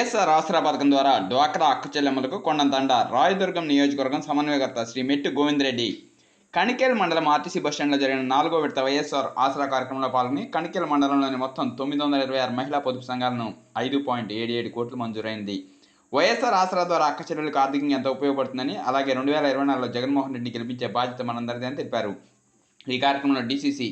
వైఎస్ఆర్ ఆసరా పథకం ద్వారా డ్వాక్రా అక్క చెల్లెమ్మలకు కొండంతండ రాయదుర్గం నియోజకవర్గం సమన్వయకర్త శ్రీ మెట్టు గోవిందరెడ్డి. కణికేల్ మండలం ఆర్టీసీ బస్టాండ్లో జరిగిన నాలుగో విడత వైఎస్ఆర్ ఆసరా కార్యక్రమంలో పాల్గొని కణికేల్ మండలంలోని మొత్తం తొమ్మిది వందల ఇరవై ఆరు మహిళా పొదుపు సంఘాలను ఐదు పాయింట్ ఏడు ఏడు కోట్లు మంజూరైంది. వైఎస్ఆర్ ఆసరా ద్వారా అక్క చెల్లెలకు ఆర్థికంగా ఎంత ఉపయోగపడుతుందని అలాగే రెండు వేల ఇరవై నాలుగులో జగన్మోహన్ రెడ్డిని గెలిపించే బాధ్యత మనందరిదని తెలిపారు. ఈ కార్యక్రమంలో DCC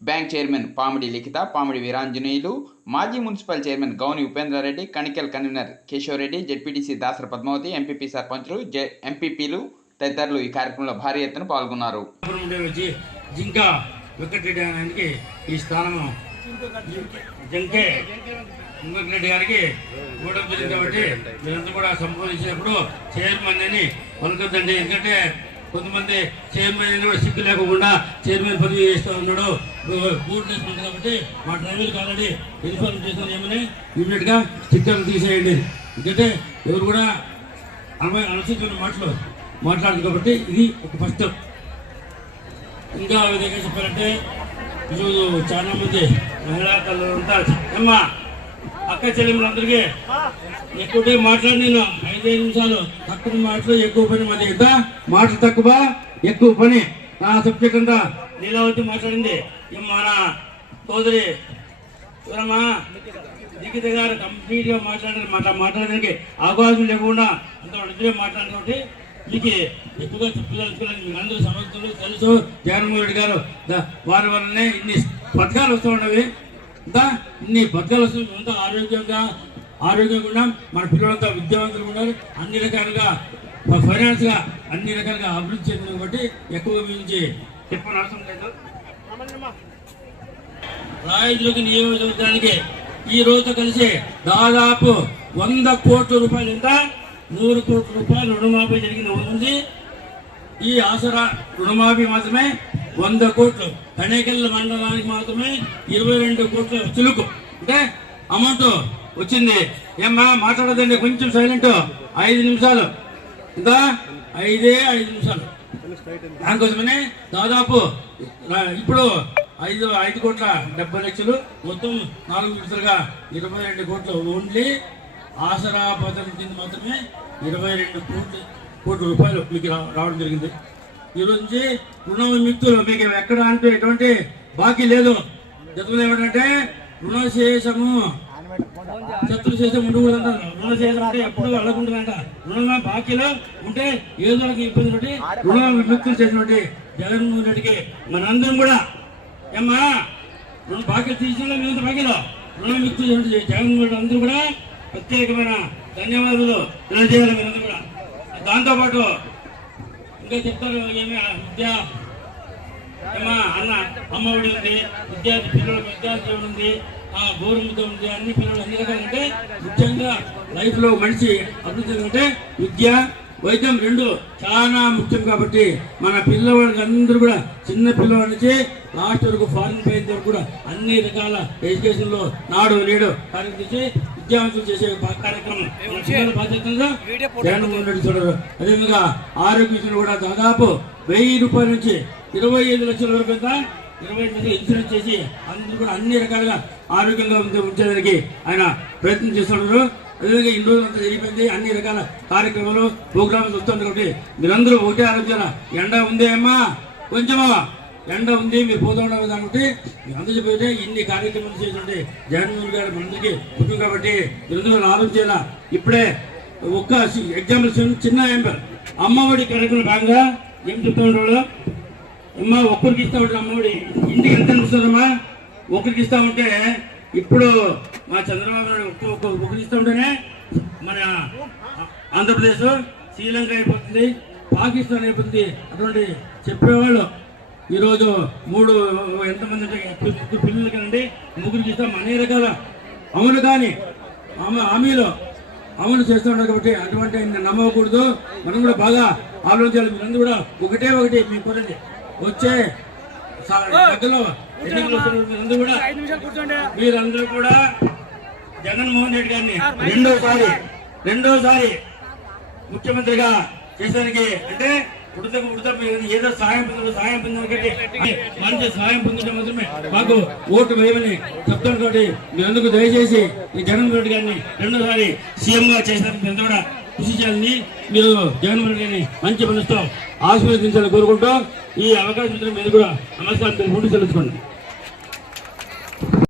bank chairman Pamidi Likhitha Pamidi Veeranjaneyulu మాజీ municipal chairman Gouni Upendra Reddy Kanikal convener Kishore Reddy ZPTC Dasara Padmavathi MPP సర్పంచులు జె ఎంపీపీలు తదితరులు ఈ కార్యక్రమంలో భారీ ఎత్తున పాల్గొన్నారు. అప్పుడు వెంకటరెడ్డి ఈ స్థానము జంకే వెంకటరెడ్డి గారికి ఇవ్వడం జరిగింది కాబట్టి మీరంతా కూడా సంబోధించినప్పుడు చైర్మన్ అని పలకొద్దండి ఎందుకంటే కొంతమంది చైర్మన్ కూడా సిగ్గు లేకుండా చైర్మన్ పదవి చేస్తూ ఉన్నాడు. బూట్ వేసుకుంటాడు కాబట్టి మా డ్రైవర్కి ఆల్రెడీ ఇన్ఫార్మ్ చేసిన ఏమని? ఇమీడియట్గా స్టిక్కర్లు తీసేయండి. ఎందుకంటే ఎవరు కూడా అనవై అనవసరమైన మాటలు మాట్లాడదు కాబట్టి ఇది ఒక ఫస్ట్ ఇంకా విధంగా చెప్పారంటే ఈరోజు చాలామంది మహిళా కళ్ళు ఉంటారు. అమ్మా! అక్క చెల్లెములందరికీ ఎక్కువ టైం మాట్లాడి నేను ఐదైదు నిమిషాలు తక్కువ మాటలు ఎక్కువ పని మాది దగ్గర మాటలు తక్కువ ఎక్కువ పని. నా సబ్జెక్ట్ అంతా లీలావతి మాట్లాడింది. మన సోదరి ఎవరమ్మా? దిగిత గారు కంప్లీట్గా మాట్లాడారు. మాట మాట్లాడడానికి అవకాశం లేకుండా అంత నిజమే మాట్లాడటం మీకు ఎక్కువగా చెప్పదలుచుకోలేదు మీకు అందరూ సమర్థులు. తెలుసు జగన్మోహన్ రెడ్డి గారు. వారి వల్లనే ఇన్ని పథకాలు వస్తూ ఉండవి. ఇంకా అన్ని పథకాలు అంతా ఆరోగ్యంగా ఆరోగ్యంగా ఉన్నాం. మన పిల్లలంతా విద్యావంతులు ఉన్నారు. అన్ని రకాలుగా ఫైనాన్స్గా అన్ని రకాలుగా అభివృద్ధి చెందిన కాబట్టి ఎక్కువ గురించి చెప్పని అవసరం లేదు. రాయదుర్గ నియోజకవర్గానికి ఈ రోజు కలిసి దాదాపు వంద కోట్ల రూపాయలు ఎంత? నూరు కోట్ల రూపాయలు రుణమాఫీ జరిగిన ఉంది. ఈ ఆసరా రుణమాఫీ మాత్రమే వంద కోట్లు. కణేకల్ల మండలానికి మాత్రమే ఇరవై రెండు కోట్ల చిలుకు. అంటే అమౌంట్ వచ్చింది. ఏమ్మా మాట్లాడదండి కొంచెం సైలెంట్ ఐదు నిమిషాలు. ఇంకా ఐదే ఐదు నిమిషాలు. దానికోసమనే దాదాపు ఇప్పుడు ఐదు ఐదు కోట్ల డెబ్బై లక్షలు. మొత్తం నాలుగు విడతలుగా ఇరవై రెండు కోట్లు ఓన్లీ ఆసరా పథకం కింద మాత్రమే ఇరవై రెండు కోట్లు కోట్ల రూపాయలు మీకు రా- రావడం జరిగింది. ఈరోజు నుంచి రుణ విముక్తులు మీకు ఎక్కడ అంటే ఎటువంటి బాకీ లేదు. జతలు ఏమిటంటే రుణశేషము. శత్రు చేసే ముందు కూడా అంటారు. రుణ చేసే అంటే ఎప్పుడు వెళ్ళకుంటుందంట రుణ బాకీలో ఉంటే ఏదో ఒక ఇబ్బంది పెట్టి రుణ విముక్తులు చేసినటువంటి జగన్మోహన్ రెడ్డికి మనందరం కూడా. ఏమ్మా రుణ బాకీలు తీసిన మీద బాకీలో. రుణ విముక్తులు చేసినటువంటి జగన్మోహన్ రెడ్డి అందరూ కూడా ప్రత్యేకమైన ధన్యవాదాలు తెలియజేయాలి మీరందరూ కూడా. దాంతోపాటు ఇంకా చెప్తారు ఏమి ఆ విద్య ఏమా అన్న అమ్మ ఒడి ఉంది విద్యార్థి పిల్లలు విద్యార్థి ఉంది ఆ గౌరవంతో ఉంది అన్ని పిల్లలు అన్ని రకాలు ముఖ్యంగా లైఫ్లో మనిషి అభివృద్ధి అంటే విద్య వైద్యం రెండు చాలా ముఖ్యం కాబట్టి మన పిల్లవాళ్ళకి అందరూ కూడా చిన్న పిల్లవాడి నుంచి లాస్ట్ వరకు ఫారిన్ పోయేంత వరకు కూడా అన్ని రకాల ఎడ్యుకేషన్లో నాడు నేడు చేసి విద్యావంతులు చేసే కార్యక్రమం. బాధ్యతగా జగన్మోహన్ రెడ్డి చూడరు. అదేవిధంగా ఆరోగ్యశ్రీ కూడా దాదాపు వెయ్యి రూపాయల నుంచి ఇరవై ఐదు లక్షల వరకు ఇరవై ఐదు లక్షలు ఇన్సూరెన్స్ చేసి అందరూ కూడా అన్ని రకాలుగా ఆరోగ్యంగా ఉంచే ఉంచేదానికి ఆయన ప్రయత్నం చేస్తున్నారు. అదేవిధంగా ఇన్ని రోజులంతా జరిగిపోయింది. అన్ని రకాల కార్యక్రమాలు ప్రోగ్రామ్స్ వస్తుంది కాబట్టి మీరందరూ ఒకటే ఆలోచన. ఎండ ఉందే అమ్మా? కొంచెమా? ఎండ ఉంది మీరు పోతూ ఉన్నారు కాబట్టి అందరూ ఇన్ని కార్యక్రమాలు చేస్తుంటే జగన్మోహన్ గారు మనందరికీ పుట్టింది కాబట్టి మీరందరూ ఆలోచించేలా ఇప్పుడే ఒక్క ఎగ్జాంపుల్ చిన్న ఎంపర్ అమ్మఒడి కార్యక్రమం భాగంగా ఏం చెప్తా ఉంటాడు? అమ్మ ఒక్కరికి ఇస్తా ఉంటాడు అమ్మఒడి. ఇంటికి ఎంత అనిపిస్తుందమ్మా ఒకరికి ఇస్తా ఉంటే ఇప్పుడు మా చంద్రబాబు నాయుడు ఒక్క ఉంటేనే మన ఆంధ్రప్రదేశ్ శ్రీలంక అయిపోతుంది పాకిస్తాన్ అయిపోతుంది అటువంటి చెప్పేవాళ్ళు. ఈరోజు మూడు ఎంతమంది అంటే అండి పిల్లలు కానండి ముగ్గురికి ఇస్తాం అన్ని రకాల అమలు కానీ ఆమె హామీలో అమలు చేస్తూ ఉన్నారు కాబట్టి అటువంటి ఆయన నమ్మకూడదు. మనం కూడా బాగా ఆలోచించాలి. మీరందరూ కూడా ఒకటే ఒకటి మీ కొనండి వచ్చే సా- దగ్గరలో ఎన్నికలు మీరందరూ కూడా మీరందరూ కూడా జగన్మోహన్ రెడ్డి గారిని రెండోసారి రెండోసారి ముఖ్యమంత్రిగా చేసానికి అంటే ఉడత ఉడత ఏదో సాయం పొందారు సాయం పొందాలంటే మంచి సాయం పొందితే మాత్రమే మాకు ఓటు వేయమని చెప్తాను కాబట్టి మీరు అందుకు దయచేసి ఈ జగన్మోహన్ రెడ్డి గారిని రెండోసారి సీఎం గా చేసినందుకు మీరు కూడా కృషి చేయాలని మీరు జగన్మోహన్ రెడ్డి గారిని మంచి మనసుతో ఆశీర్వదించాలని కోరుకుంటూ ఈ అవకాశం మీరు కూడా నమస్కారం తెలుసుకుంటూ తెలుసుకోండి